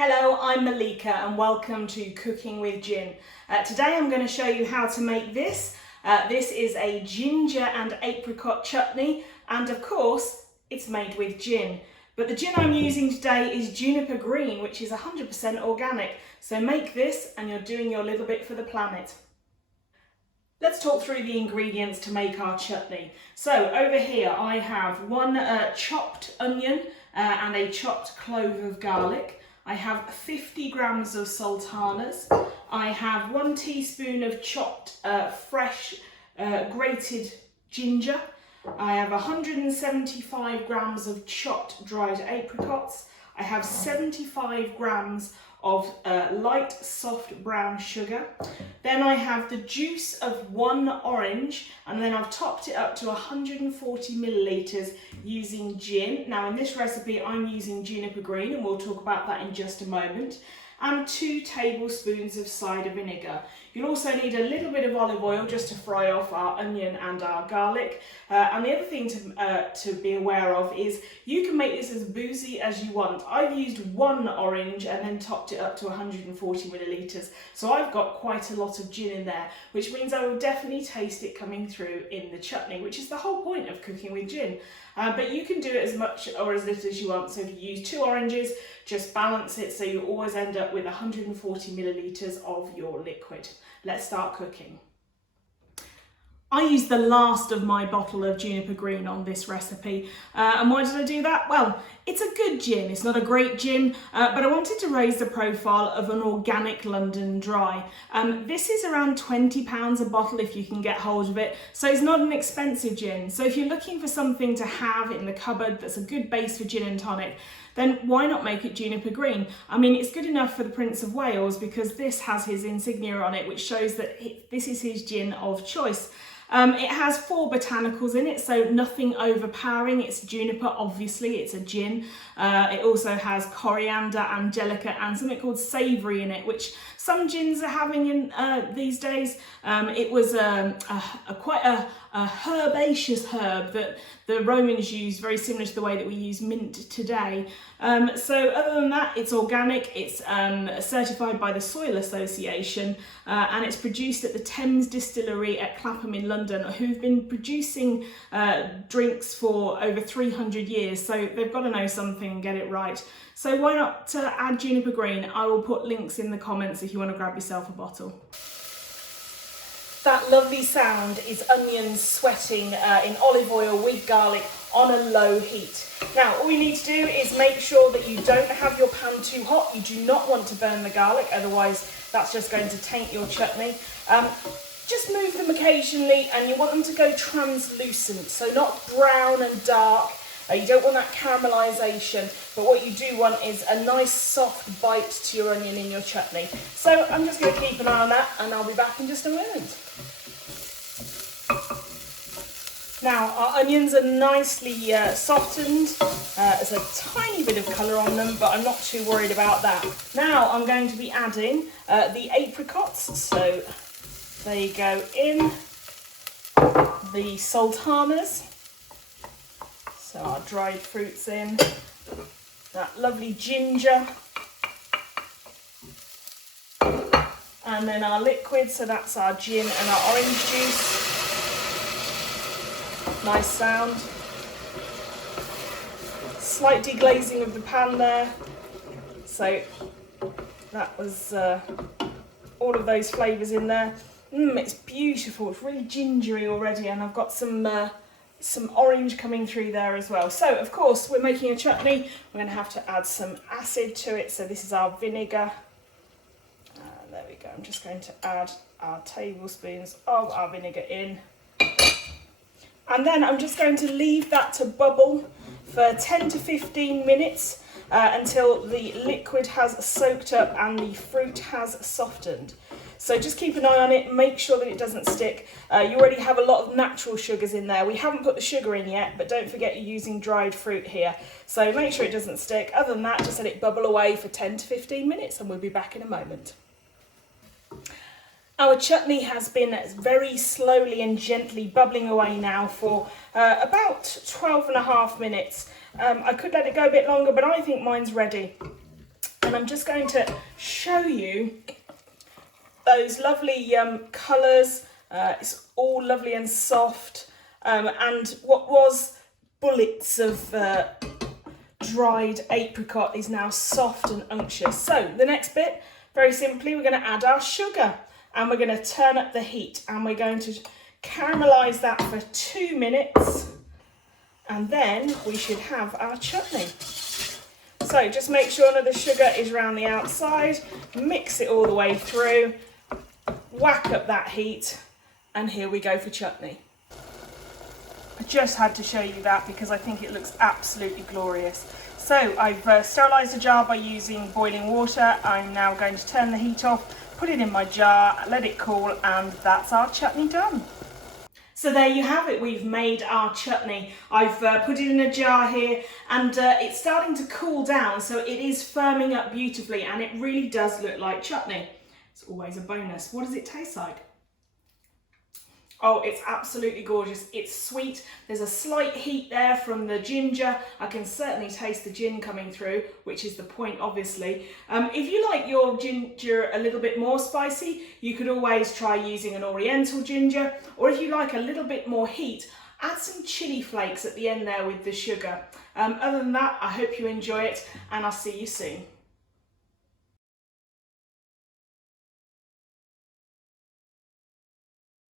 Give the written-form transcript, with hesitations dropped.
Hello, I'm Malika and welcome to Cooking with Gin. Today I'm going to show you how to make this. This is a ginger and apricot chutney, and of course it's made with gin. But the gin I'm using today is juniper green, which is 100% organic. So make this and you're doing your little bit for the planet. Let's talk through the ingredients to make our chutney. So over here I have one chopped onion and a chopped clove of garlic. I have 50 grams of sultanas. I have 1 teaspoon of chopped fresh grated ginger. I have 175 grams of chopped dried apricots. I have 75 grams of light soft brown sugar. Then I have the juice of 1 orange, and then I've topped it up to 140 millilitres using gin. Now in this recipe I'm using juniper green, and we'll talk about that in just a moment, and 2 tablespoons of cider vinegar. You'll also need a little bit of olive oil just to fry off our onion and our garlic. And the other thing to be aware of is you can make this as boozy as you want. I've used 1 orange and then topped it up to 140 millilitres. So I've got quite a lot of gin in there, which means I will definitely taste it coming through in the chutney, which is the whole point of cooking with gin. But you can do it as much or as little as you want. So if you use 2 oranges, just balance it so you always end up with 140 millilitres of your liquid. Let's start cooking. I used the last of my bottle of juniper green on this recipe. And why did I do that? Well, it's a good gin. It's not a great gin, but I wanted to raise the profile of an organic London dry. This is around £20 a bottle if you can get hold of it. So it's not an expensive gin. So if you're looking for something to have in the cupboard that's a good base for gin and tonic, then why not make it juniper green? I mean, it's good enough for the Prince of Wales because this has his insignia on it, which shows that this is his gin of choice. It has 4 botanicals in it, so nothing overpowering. It's juniper, obviously, it's a gin. It also has coriander, angelica, and something called savoury in it, which some gins are having in these days. It was quite a herbaceous herb that the Romans used, very similar to the way that we use mint today. So other than that, it's organic, it's certified by the Soil Association, and it's produced at the Thames Distillery at Clapham in London, who've been producing drinks for over 300 years, so they've got to know something and get it right. So why not add juniper green? I will put links in the comments if you want to grab yourself a bottle. That lovely sound is onions sweating in olive oil with garlic on a low heat. Now all you need to do is make sure that you don't have your pan too hot. You do not want to burn the garlic, otherwise that's just going to taint your chutney. Just move them occasionally, and you want them to go translucent, so not brown and dark. You don't want that caramelisation, but what you do want is a nice soft bite to your onion in your chutney. So I'm just going to keep an eye on that, and I'll be back in just a moment. Now our onions are nicely softened. There's a tiny bit of colour on them, but I'm not too worried about that. Now I'm going to be adding the apricots, so they go in, the sultanas, so our dried fruits in, that lovely ginger, and then our liquid, so that's our gin and our orange juice. Nice sound. Slight deglazing of the pan there, so that was all of those flavours in there. It's beautiful, it's really gingery already, and I've got some orange coming through there as well. So of course we're making a chutney, we're going to have to add some acid to it, so this is our vinegar. There we go. I'm just going to add our tablespoons of our vinegar in, and then I'm just going to leave that to bubble for 10 to 15 minutes until the liquid has soaked up and the fruit has softened. So just keep an eye on it, make sure that it doesn't stick. You already have a lot of natural sugars in there. We haven't put the sugar in yet, but don't forget you're using dried fruit here. So make sure it doesn't stick. Other than that, just let it bubble away for 10 to 15 minutes and we'll be back in a moment. Our chutney has been very slowly and gently bubbling away now for about 12.5 minutes. I could let it go a bit longer, but I think mine's ready. And I'm just going to show you those lovely colours. It's all lovely and soft, and what was bullets of dried apricot is now soft and unctuous. So the next bit, very simply, we're going to add our sugar, and we're going to turn up the heat, and we're going to caramelise that for 2 minutes, and then we should have our chutney. So just make sure none of the sugar is around the outside, mix it all the way through, whack up that heat, and here we go for chutney. I just had to show you that because I think it looks absolutely glorious. So I've sterilised a jar by using boiling water. I'm now going to turn the heat off, put it in my jar, let it cool, and that's our chutney done. So there you have it, we've made our chutney. I've put it in a jar here, and it's starting to cool down, so it is firming up beautifully, and it really does look like chutney. It's always a bonus. What does it taste like? Oh, it's absolutely gorgeous. It's sweet. There's a slight heat there from the ginger. I can certainly taste the gin coming through, which is the point, obviously. If you like your ginger a little bit more spicy, you could always try using an oriental ginger, or if you like a little bit more heat, add some chili flakes at the end there with the sugar. Other than that, I hope you enjoy it, and I'll see you soon.